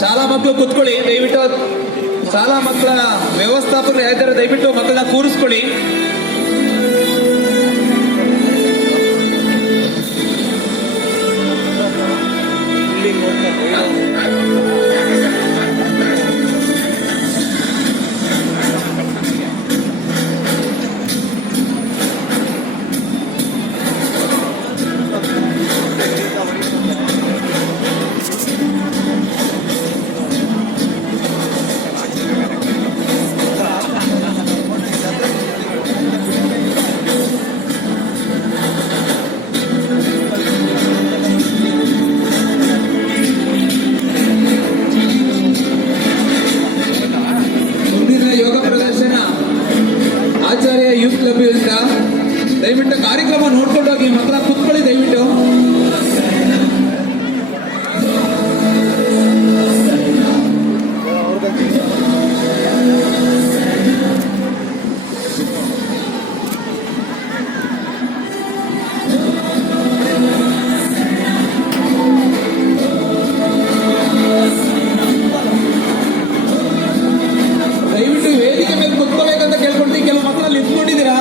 ಶಾಲಾ ಮಕ್ಕಳು ಕೂತ್ಕೊಳ್ಳಿ ದಯವಿಟ್ಟು. ಶಾಲಾ ಮಕ್ಕಳ ವ್ಯವಸ್ಥಾಪಕರು ಯಾರಿದ್ದಾರೆ ದಯವಿಟ್ಟು ಮಕ್ಕಳನ್ನ ಕೂರಿಸ್ಕೊಳ್ಳಿ. ದಯವಿಟ್ಟು ಕಾರ್ಯಕ್ರಮ ನೋಡ್ಕೊಂಡು ಹೋಗಿ ಮಕ್ಕಳ ಕೂತ್ಕೊಳ್ಳಿ ದಯವಿಟ್ಟು. ದಯವಿಟ್ಟು ವೇದಿಕೆ ಮೇಲೆ ಕೂತ್ಕೋಬೇಕಂತ ಕೇಳ್ಕೊಳ್ತೀನಿ. ಕೆಲವು ಮಕ್ಕಳಲ್ಲಿ ನಿಂತ್ಕೊಂಡಿದ್ದೀರಾ.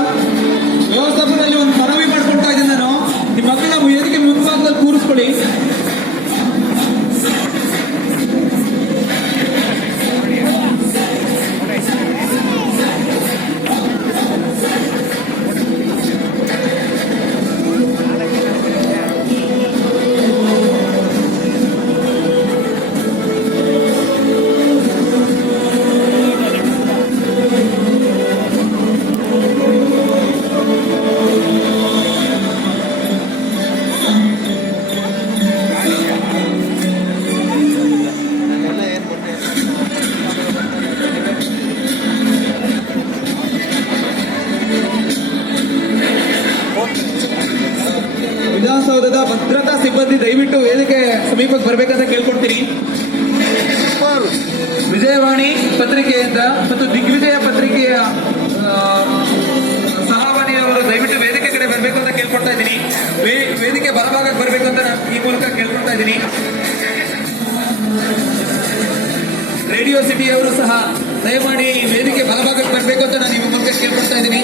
ವ್ಯವಸ್ಥಾಪಕರಲ್ಲಿ ಒಂದು ಮನವಿ ಮಾಡ್ಕೊಳ್ತಾ ಇದ್ದೀನಿ ನಾನು, ನಿಮ್ಮ ಮಕ್ಕಳನ್ನ ವೇದಿಕೆ ಮುಂಭಾಗದಲ್ಲಿ ಕೂರಿಸ್ಕೊಳ್ಳಿ. ವಿಧಾನಸೌಧದ ಭದ್ರತಾ ಸಿಬ್ಬಂದಿ ದಯವಿಟ್ಟು ವೇದಿಕೆ ಸಮೀಪಕ್ಕೆ ಬರಬೇಕಂತ ಕೇಳ್ಕೊಡ್ತೀನಿ. ವಿಜಯವಾಣಿ ಪತ್ರಿಕೆಯಿಂದ ಮತ್ತು ದಿಗ್ವಿಜಯ ಪತ್ರಿಕೆಯ ಸಹವಾಣಿಯವರು ದಯವಿಟ್ಟು ವೇದಿಕೆ ಕಡೆ ಬರಬೇಕು ಅಂತ ಕೇಳ್ಕೊಡ್ತಾ ಇದ್ದೀನಿ. ವೇದಿಕೆ ಬಲಭಾಗಕ್ಕೆ ಬರಬೇಕು ಅಂತ ನಾನು ಈ ಮೂಲಕ ಕೇಳ್ಕೊಡ್ತಾ ಇದ್ದೀನಿ. ರೇಡಿಯೋ ಸಿಟಿಯವರು ಸಹ ದಯಮಾಡಿ ವೇದಿಕೆ ಬಲಭಾಗಕ್ಕೆ ಬರಬೇಕು ಅಂತ ನಾನು ಈ ಮೂಲಕ ಕೇಳ್ಕೊಡ್ತಾ ಇದ್ದೀನಿ.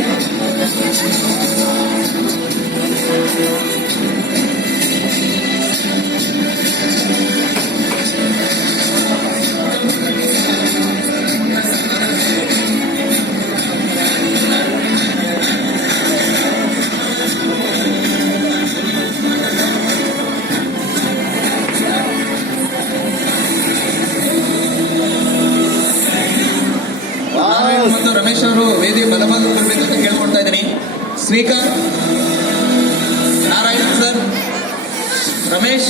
ಮತ್ತು ರಮೇಶ್ ಅವರು ವೇದಿಕೆ ಬಲಭಾಗಕ್ಕೆ ಬರಬೇಕು ಅಂತ ಕೇಳ್ಕೊಡ್ತಾ ಇದ್ದೀನಿ. ಶ್ರೀಕಾಂತ್, ನಾರಾಯಣ್ ಸರ್, ರಮೇಶ್,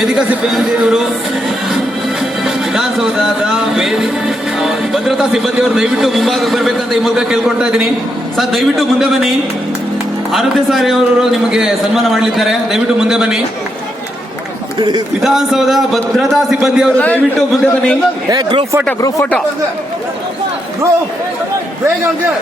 ವೇದಿಕಾ ಸಿಬ್ಬಂದಿಯವರು ವಿಧಾನಸೌಧದ ಭದ್ರತಾ ಸಿಬ್ಬಂದಿಯವರು ದಯವಿಟ್ಟು ಮುಂಭಾಗಕ್ಕೆ ಬರ್ಬೇಕಂತ ಈ ಮೂಲಕ ಕೇಳ್ಕೊಳ್ತಾ ಇದ್ದೀನಿ. ಸರ್ ದಯವಿಟ್ಟು ಮುಂದೆ ಬನ್ನಿ. ಆರೋಗ್ಯ ಸಾರಿ ಅವರು ನಿಮಗೆ ಸನ್ಮಾನ ಮಾಡಲಿದ್ದಾರೆ. ದಯವಿಟ್ಟು ಮುಂದೆ ಬನ್ನಿ. ವಿಧಾನಸೌಧ ಭದ್ರತಾ ಸಿಬ್ಬಂದಿಯವರು ದಯವಿಟ್ಟು ಮುಂದೆ ಬನ್ನಿ. Group photo